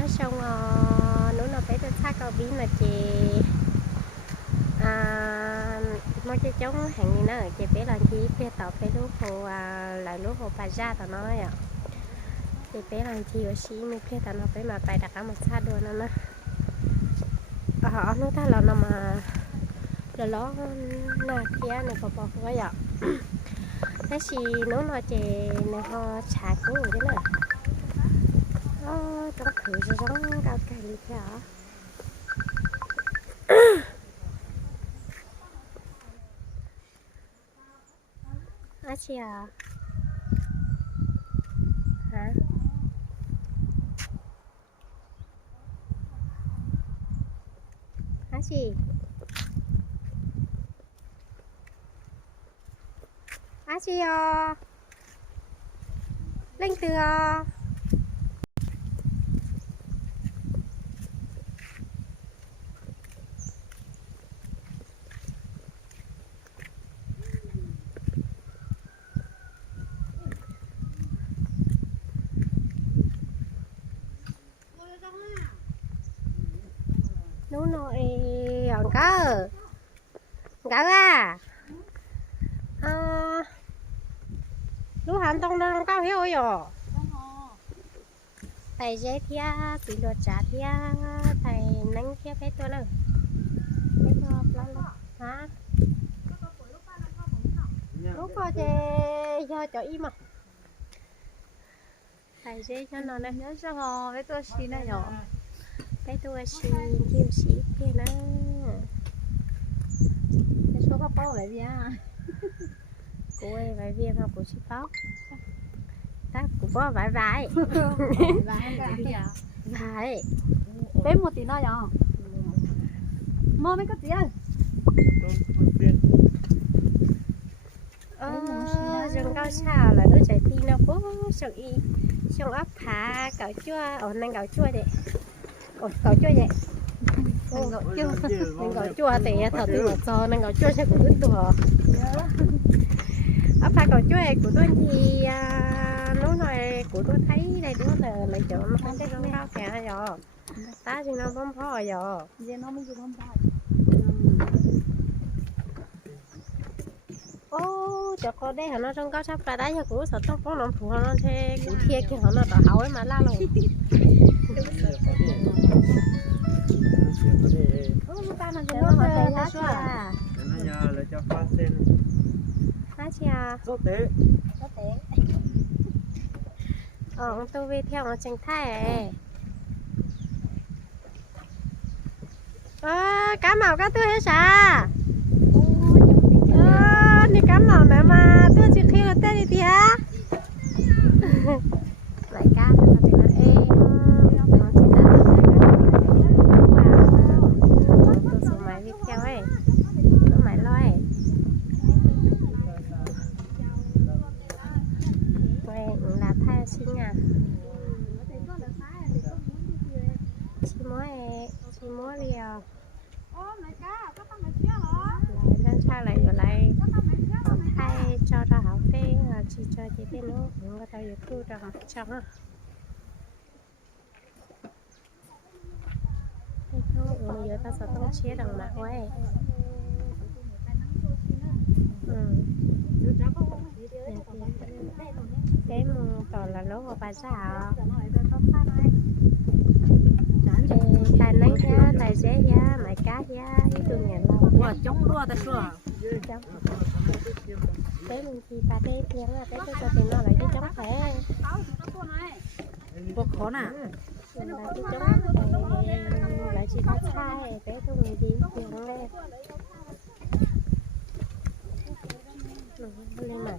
nhớ xong nó phải đến xa cầu bí mà chị mỗi cái chống hàng như nó chị biết là chị biết tàu phải lúc hồ là lúc hồ bà ra tao nói à chị biết là chị ở xí mới biết tao nó phải mà phải đặt ở một xa đua nó nó ta là nó mà là nó là kia này có bỏ cái vậy thế thì nó là chị này họ trả cũng rồi đấy nè trong thử cho giống cao cày đi theo chị à hả chị chị lên từ nó nội còn có à lúc hắn tông đang cao hiểu rồi thầy dễ thia bị luật trả thia thầy nắng thia bé tôi nữa bé tôi hả lúc coi cho im mà thầy dễ cho nó này nhớ cho họ bé tôi xí này rồi bé tôi xí thêm xí kia nữa cái số các bao vậy bia cô ấy vài viên hoặc cô chỉ bao ta cũng có vài vài vài bé một tí nói rồi mơ mấy cái gì ơi rừng cao xa là nó chạy đi nó bố sợi y xong ấp phá cậu chua năng cậu chua đấy cậu chua vậy năng cậu chua thì thở từ một giờ năng cậu chua sẽ cũng rất tuổi ấp phá cậu chua này của tôi thì nó nói của tôi thấy đây đó là lại chỗ nó thấy rừng cao kìa rồi ta thì nó bấm phò rồi giờ nó mới dùng bấm phò cho con đây nó trong cao sắp ra đấy cho cụ sợ tóc nó làm phù nó thế cụ thiệt kia nó đỏ hậu ấy mà la luôn ta là nó hỏi tay lá chưa nó giờ là cho pha sen lá chưa sốt tế tôi về theo nó tranh thay cá màu cá tươi hết sao đi cá màu này mà tôi chỉ khi là tết đi thì hả lại cá nó thì nó êm nó chỉ là tôi số máy đi theo ấy nó máy loay quen là thay sinh à chị mua liều lại lên sang lại rồi lại thay cho ra hậu thế chị cho chị biết nó cũng có thể thu ra mặt trong á không giờ ta sẽต้องchia đằng mặt ấy cái mùng toàn là lỗ của bà xã tài năng ha tài xế ha mày cá ha cái tôi nhà lâu wow chống đua ta sửa cái mình chỉ ta đây tiếng là cái cho tiền nó lại cái chống thế bộ khó nè là cái chống lại chỉ ta sai cái tôi mình đi tiếng lên lên mà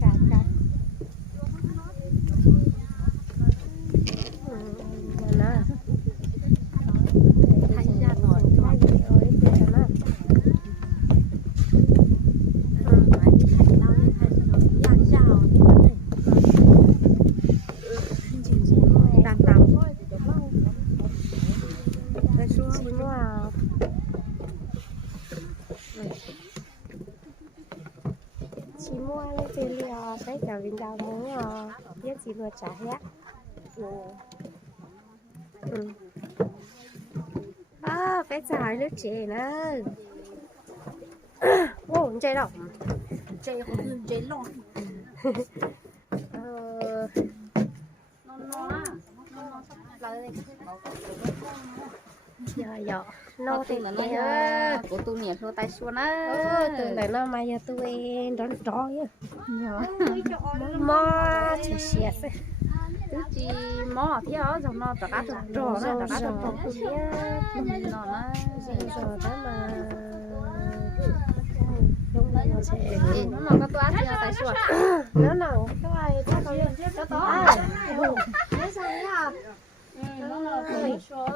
cả chị mua lên tiền liều đấy cả mình đào muốn biết chị vừa trả hết Phải xài nước chè nữa. Ô, chè đâu? Chè không chè lon. Dạ, Nó thì từng là nó nó của tôi nhẹ thôi tay xuống á. từ là nó mà giờ tôi đón trói Nhớ. mò chỉ xẹt Cứ chỉ mò phía đó rồi nó tạt tạt rồi nó tạt tạt rồi nó rồi đó mà nó có toát ra tay xuống. nó nào cái ai nó to Nó sao nhá? Nó tay xuống.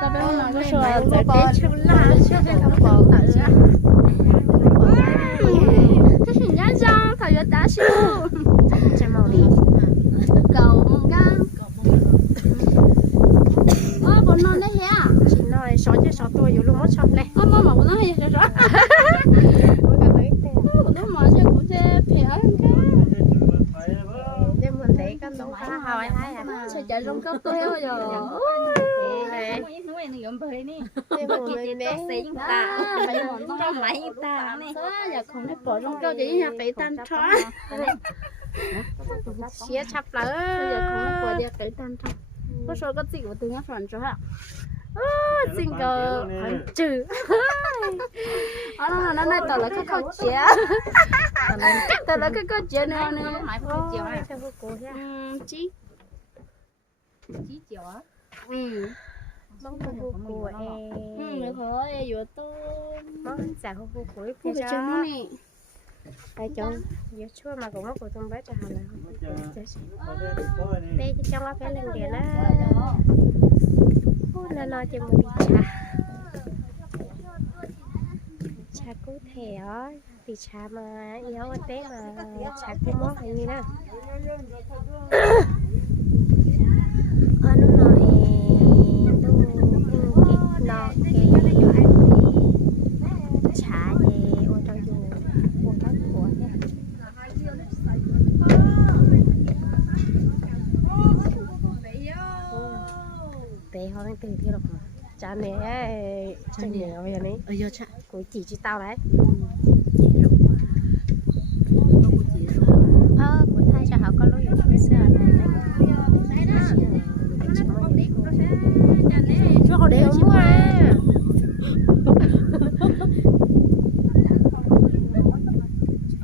Tao biết nó có sủa rồi cái chú lá chú cái thằng bò tại ra. Cái gì nhá răng thầy đã đá siêu. chả màu đi Cầu mông gan. Bọn nó đấy hả? chị nói sáu tuổiอยู่luôn mất xong này Mà bọn nó hay rồi. mỗi cái mấy tiền Bọn nó mà chơi cũng chơi phải ở cái. để mình để cái lỗ phá hỏi hay à Sao chạy trong cấp tôi rồi. để mình bé Phải bọn nó lấy ta này. Giờ không biết bỏ trong cấp chỉ nhà phải tan thoát. chia chập lỡ Giờ không biết bỏ đi phải tan thoát. Có số có gì của tôi nhá phần cho hả? xin cờ trừ Nó này tao là cái câu chia. Tao là cái câu chia này nè. theo cô nha Chí chiều á. bóng cô em Được rồi, vừa tôi. món xào cô của Cái phía chân cho nó nè. ai chọn giờ chua mà cũng mất của tôi bé cho hà là đây thì trong cái lên điện á là nói cho mình trà cụ thể á thì trà mà yếu tế mà trà cụ mốt hay như nào nó nói nó cái trà gì ô trong dù ô trong của nha tế họ đang từ kia đâu cha này cha nhiều bây giờ này Giờ cha. của chỉ tao đấy của thay cho họ có lối xưa cho họ để mua à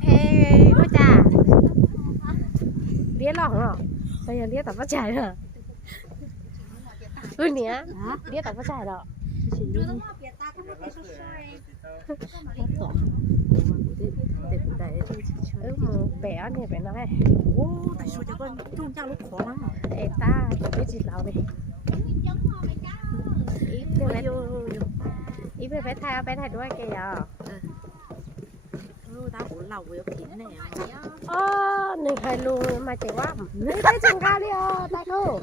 ê ôi cha biết lòng không bây giờ biết tao bắt chạy rồi nè biết tao bắt chạy rồi một bé này phải nói Tại sao cho con trong cha lúc khó lắm. ê ta cái gì lão này ý về phải thay đuôi kìa Tao cũng lâu với kín này. nửa hai luôn mà chạy quá lấy cái chân ga đi ta cô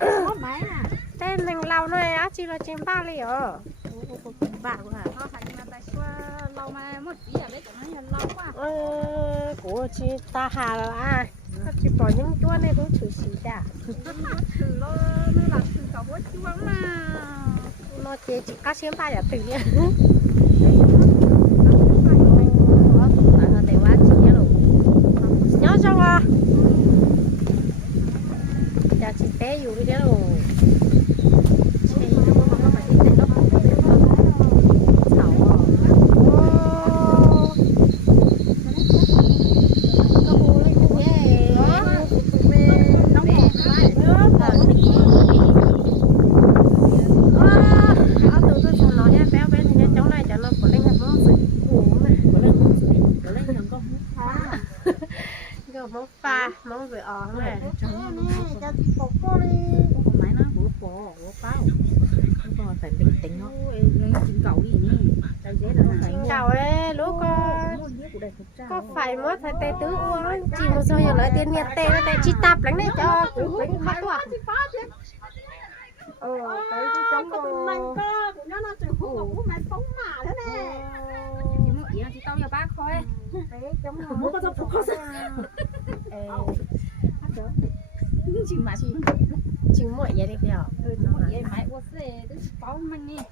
Có máy à? tên mình lâu này á chỉ là chim ba đi Bà của hả? Nó thành mà tại sao lâu mà mất tí à, đấy chẳng nói lâu quá. của chị ta hà rồi à chị bỏ những chúa này cũng thử xí cả Thử nó là thử cả với chúa mà. nó chỉ các chim ba để tự nhiên để quá chị nhớ luôn nhớ xong à giờ chị té dù đi đấy luôn món pha món vừa ỏn này Máy nó của bao. Nó phải bình tĩnh nó. Nó chín cậu gì nhỉ? chín cầu đấy lúc có phải mất phải tê tứ uống chỉ một số giờ nói tiền nhiệt tê nó tê chi tập lắm đấy cho cũng phải mất quá cái chống của Nó từ hũ của mày phóng mà thế này. Chỉ một ý là chỉ tao giờ bác thôi. chống Muốn có phục có chỉ mà chỉ chừng muội vậy đi kìa nó vậy mãi quá xe tức bao mình nghe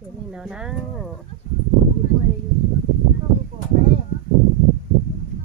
thế thì nó đang